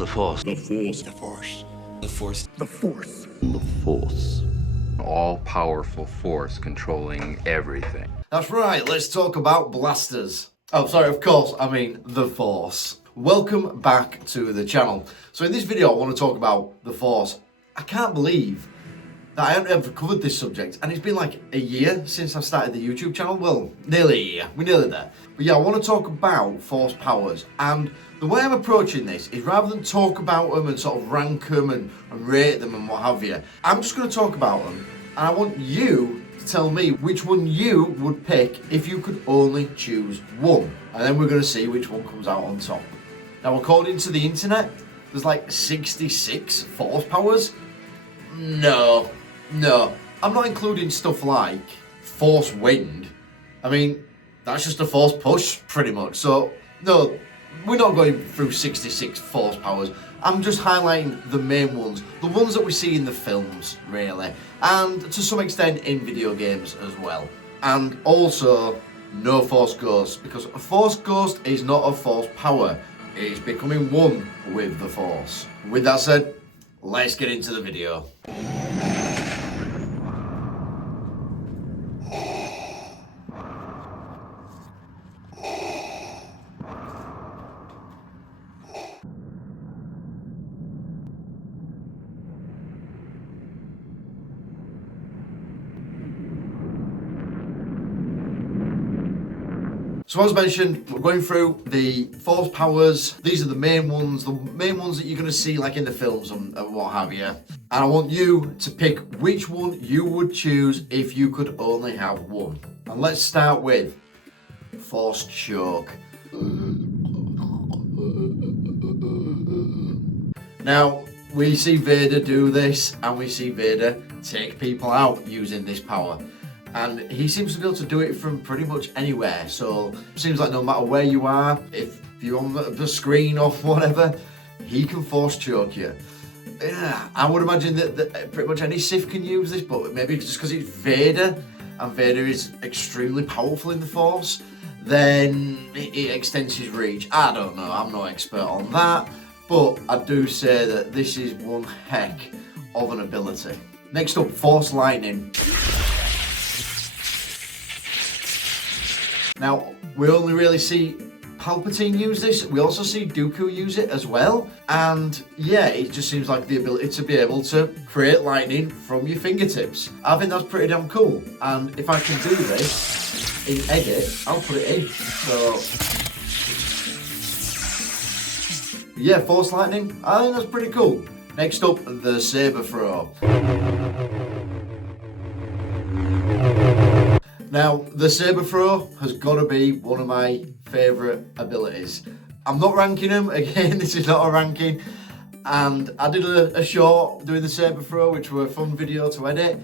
the Force. The Force. The Force. The Force. The Force. The Force. All-powerful force controlling everything. That's right, let's talk about blasters. Oh, sorry, of course, I mean the Force. Welcome back to the channel. So in this video, I want to talk about the Force. I can't believe that I haven't ever covered this subject, and it's been like a year since I started the YouTube channel. Well, nearly a year, we're nearly there. But yeah, I want to talk about Force powers, and the way I'm approaching this is rather than talk about them and sort of rank them and rate them and what have you, I'm just going to talk about them, and I want you to tell me which one you would pick if you could only choose one. And then we're going to see which one comes out on top. Now, according to the internet, there's like 66 Force powers. No, I'm not including stuff like Force Wind. I mean, that's just a Force push, pretty much. So, no, we're not going through 66 Force powers. I'm just highlighting the main ones, the ones that we see in the films, really, and to some extent in video games as well. And also, no Force Ghost, because a Force Ghost is not a Force power. It's becoming one with the Force. With that said, let's get into the video. So as mentioned, we're going through the Force powers. These are the main ones that you're going to see like in the films and what have you. And I want you to pick which one you would choose if you could only have one. And let's start with Force Choke. Now, we see Vader do this, and we see Vader take people out using this power. And he seems to be able to do it from pretty much anywhere. So it seems like no matter where you are, if you're on the screen or whatever, he can Force choke you. Yeah, I would imagine that pretty much any Sith can use this, but maybe just because it's Vader, and Vader is extremely powerful in the Force, then it extends his reach. I don't know, I'm no expert on that, but I do say that this is one heck of an ability. Next up, Force Lightning. Now, we only really see Palpatine use this. We also see Dooku use it as well. And yeah, it just seems like the ability to be able to create lightning from your fingertips. I think that's pretty damn cool. And if I can do this in edit, I'll put it in. So yeah, Force Lightning, I think that's pretty cool. Next up, the Saber Throw. Now, the Saber Throw has got to be one of my favourite abilities. I'm not ranking them, again, this is not a ranking. And I did a short doing the Saber Throw, which was a fun video to edit.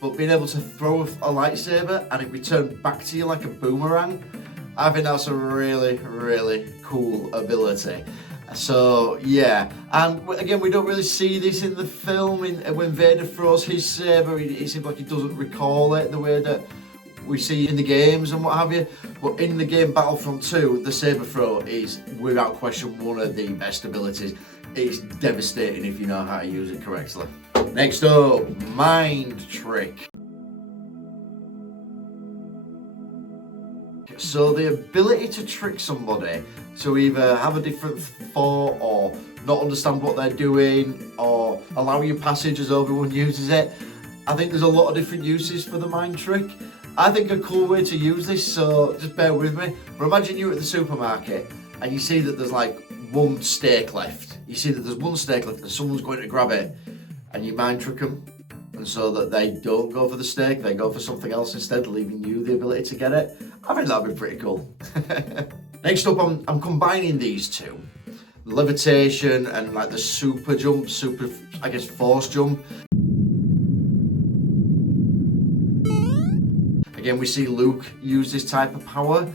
But being able to throw a lightsaber and it return back to you like a boomerang, I think that's a really, really cool ability. So yeah, and again, we don't really see this in the film. When Vader throws his saber, it seems like he doesn't recall it the way that we see in the games and what have you. But in the game Battlefront 2, the saber throw is without question one of the best abilities. It's devastating if you know how to use it correctly. Next up, Mind Trick. So the ability to trick somebody to either have a different thought or not understand what they're doing or allow you passage as Obi-Wan uses it. I think there's a lot of different uses for the mind trick. I think a cool way to use this, so just bear with me. But imagine you're at the supermarket and you see that there's like one steak left. You see that there's one steak left and someone's going to grab it, and you mind trick them. And so that they don't go for the steak, they go for something else instead, leaving you the ability to get it. I think that'd be pretty cool. Next up, I'm combining these two. Levitation and like the super jump, I guess, force jump. Again, we see Luke use this type of power.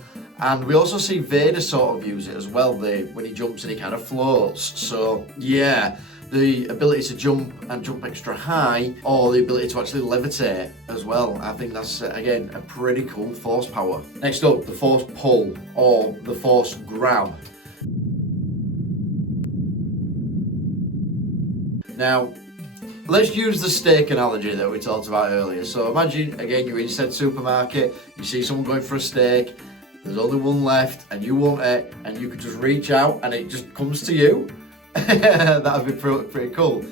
And we also see Vader sort of use it as well, when he jumps and he kind of floats. So, yeah. the ability to jump and jump extra high, or the ability to actually levitate as well. I think that's, again, a pretty cool force power. Next up, the force pull, or the force grab. Now, let's use the steak analogy that we talked about earlier. So imagine, again, you're in said supermarket, you see someone going for a steak, there's only one left, and you want it, and you could just reach out and it just comes to you. That would be pretty cool.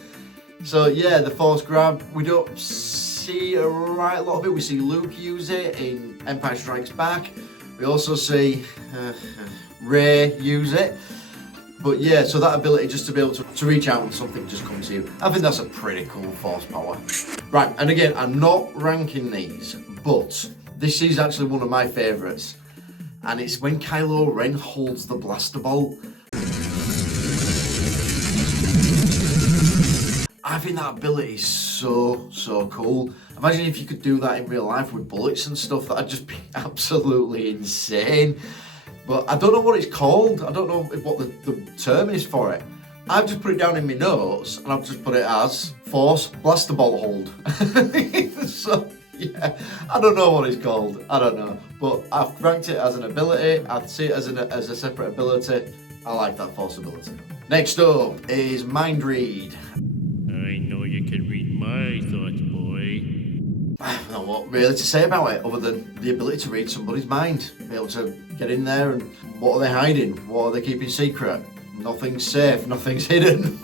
So yeah, the force grab, we don't see a lot of it. We see Luke use it in Empire Strikes Back. We also see Rey use it. But yeah, so that ability just to be able to reach out and something just comes to you. I think that's a pretty cool force power. Right, and again, I'm not ranking these, but this is actually one of my favourites. And it's when Kylo Ren holds the blaster bolt. I think that ability is so cool. Imagine if you could do that in real life with bullets and stuff. That'd just be absolutely insane. But I don't know what it's called. I don't know what the term is for it. I've just put it down in my notes, and I've just put it as Force Blaster Bolt Hold. So, yeah, I don't know what it's called. I don't know. But I've ranked it as an ability. I see it as a separate ability. I like that Force ability. Next up is Mind Read. I know you can read my thoughts, boy. I don't know what really to say about it other than the ability to read somebody's mind. Be able to get in there and what are they hiding? What are they keeping secret? Nothing's safe, nothing's hidden.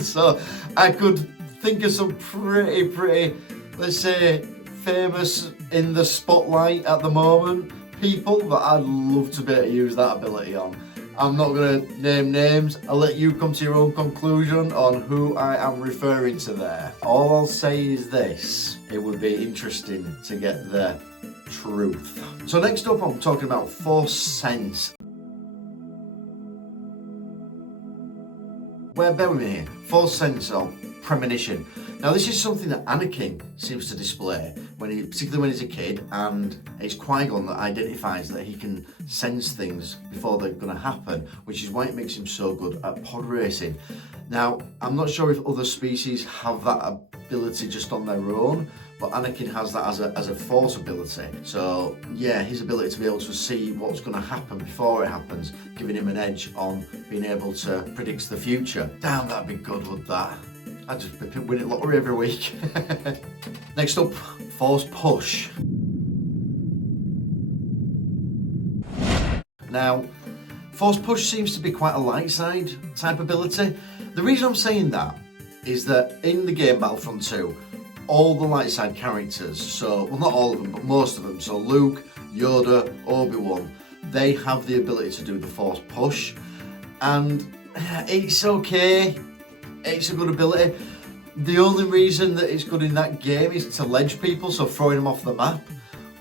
So I could think of some pretty, let's say, famous in the spotlight at the moment people that I'd love to be able to use that ability on. I'm not going to name names. I'll let you come to your own conclusion on who I am referring to there. All I'll say is this. It would be interesting to get the truth. So next up, I'm talking about Force Sense. Bear with me here. Force Sense or Premonition. Now this is something that Anakin seems to display, particularly when he's a kid, and it's Qui-Gon that identifies that he can sense things before they're going to happen, which is why it makes him so good at pod racing. Now, I'm not sure if other species have that ability just on their own, but Anakin has that as a force ability. So yeah, his ability to be able to see what's going to happen before it happens, giving him an edge on being able to predict the future. Damn, that'd be good, would that? I'd just be winning lottery every week. Next up, Force Push. Now, Force Push seems to be quite a light side type ability. The reason I'm saying that is that in the game Battlefront 2, all the light side characters, so, well, not all of them, but most of them, so Luke, Yoda, Obi-Wan, they have the ability to do the Force Push. And it's okay. It's a good ability. The only reason that it's good in that game is to ledge people, so throwing them off the map.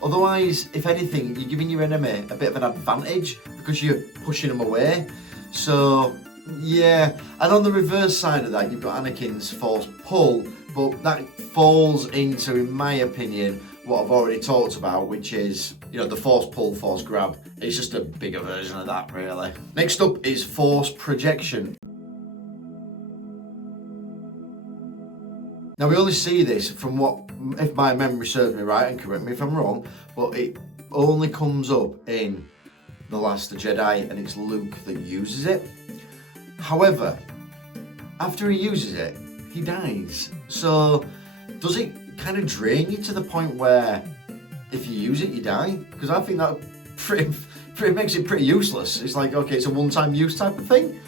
Otherwise, if anything, you're giving your enemy a bit of an advantage because you're pushing them away. So, yeah. And on the reverse side of that, you've got Anakin's Force Pull, but that falls into, in my opinion, what I've already talked about, which is, you know, the Force Pull, Force Grab. It's just a bigger version of that, really. Next up is Force Projection. Now we only see this from what, if my memory serves me right, and correct me if I'm wrong, but it only comes up in The Last Jedi and it's Luke that uses it. However, after he uses it, he dies. So does it kind of drain you to the point where if you use it, you die? Because I think that pretty makes it pretty useless. It's like, okay, it's a one-time use type of thing.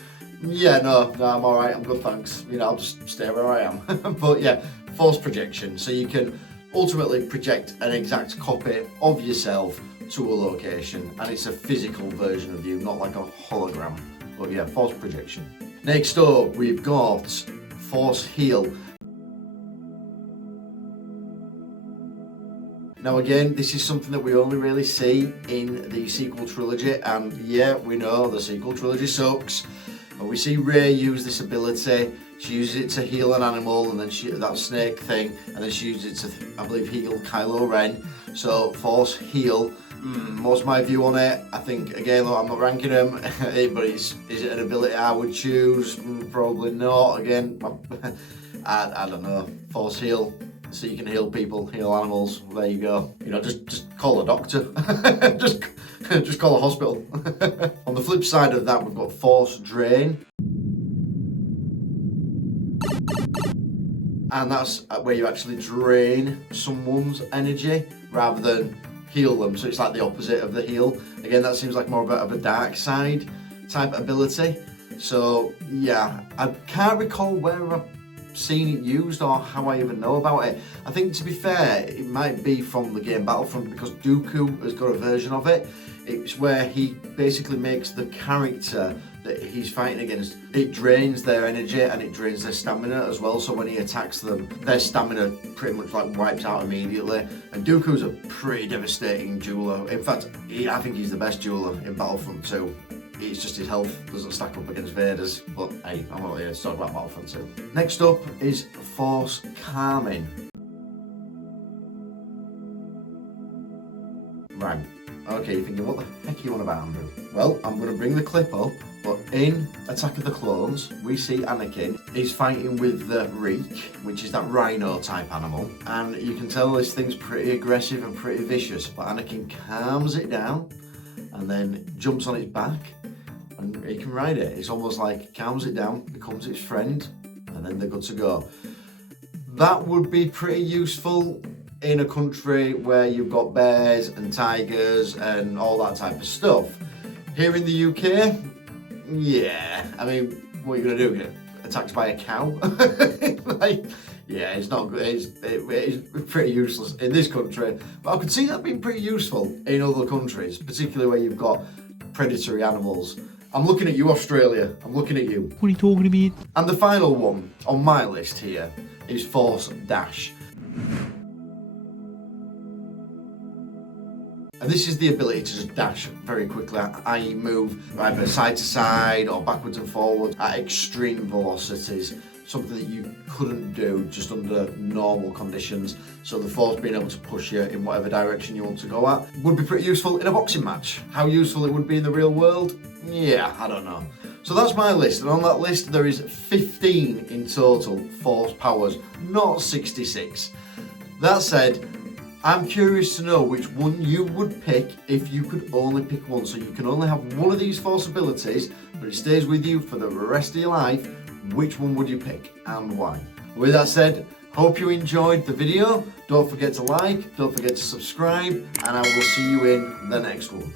Yeah, no, I'm all right. I'm good, thanks. You know, I'll just stay where I am. But yeah, Force Projection. So you can ultimately project an exact copy of yourself to a location, and it's a physical version of you, not like a hologram. But yeah, Force Projection. Next up, we've got Force Heal. Now again, this is something that we only really see in the sequel trilogy, and yeah, we know the sequel trilogy sucks. But we see Rey use this ability. She uses it to heal an animal, and then that snake thing, and then she uses it to, I believe, heal Kylo Ren. So Force Heal, What's my view on it? I think, again, look, I'm not ranking them, but is it an ability I would choose? Probably not. Again, I don't know. Force heal, so you can heal people, heal animals. There you go. You know, just call a doctor. just call a hospital. On the flip side of that, we've got force drain. And that's where you actually drain someone's energy rather than heal them. So it's like the opposite of the heal. Again, that seems like more of a dark side type ability. So yeah, I can't recall where I've seen it used or how I even know about it. I think, to be fair, it might be from the game Battlefront, because Dooku has got a version of it. It's where he basically makes the character that he's fighting against, it drains their energy and it drains their stamina as well. So when he attacks them, their stamina pretty much like wipes out immediately. And Dooku's a pretty devastating dueler. In fact, I think he's the best dueler in Battlefront 2. It's just his health doesn't stack up against Vader's. But hey, I'm not here to talk about Battlefront 2. Next up is Force Calming. Right. Okay, you're thinking, what the heck are you on about, Andrew? Well, I'm going to bring the clip up, but in Attack of the Clones, we see Anakin. He's fighting with the Reek, which is that rhino type animal. And you can tell this thing's pretty aggressive and pretty vicious, but Anakin calms it down and then jumps on its back and he can ride it. It's almost like calms it down, becomes its friend, and then they're good to go. That would be pretty useful in a country where you've got bears and tigers and all that type of stuff. Here in the UK, yeah, I mean, what are you going to do? Get attacked by a cow? Like, yeah, it's not good. It's pretty useless in this country. But I could see that being pretty useful in other countries, particularly where you've got predatory animals. I'm looking at you, Australia. I'm looking at you. What are you talking about? And the final one on my list here is Force Dash. And this is the ability to just dash very quickly, i.e. move either side to side or backwards and forwards at extreme velocities, something that you couldn't do just under normal conditions. So the Force being able to push you in whatever direction you want to go at would be pretty useful in a boxing match. How useful it would be in the real world? Yeah, I don't know. So that's my list, and on that list there is 15 in total Force powers, not 66. That said, I'm curious to know which one you would pick if you could only pick one. So you can only have one of these Force abilities, but it stays with you for the rest of your life. Which one would you pick and why? With that said, hope you enjoyed the video. Don't forget to like, don't forget to subscribe, and I will see you in the next one.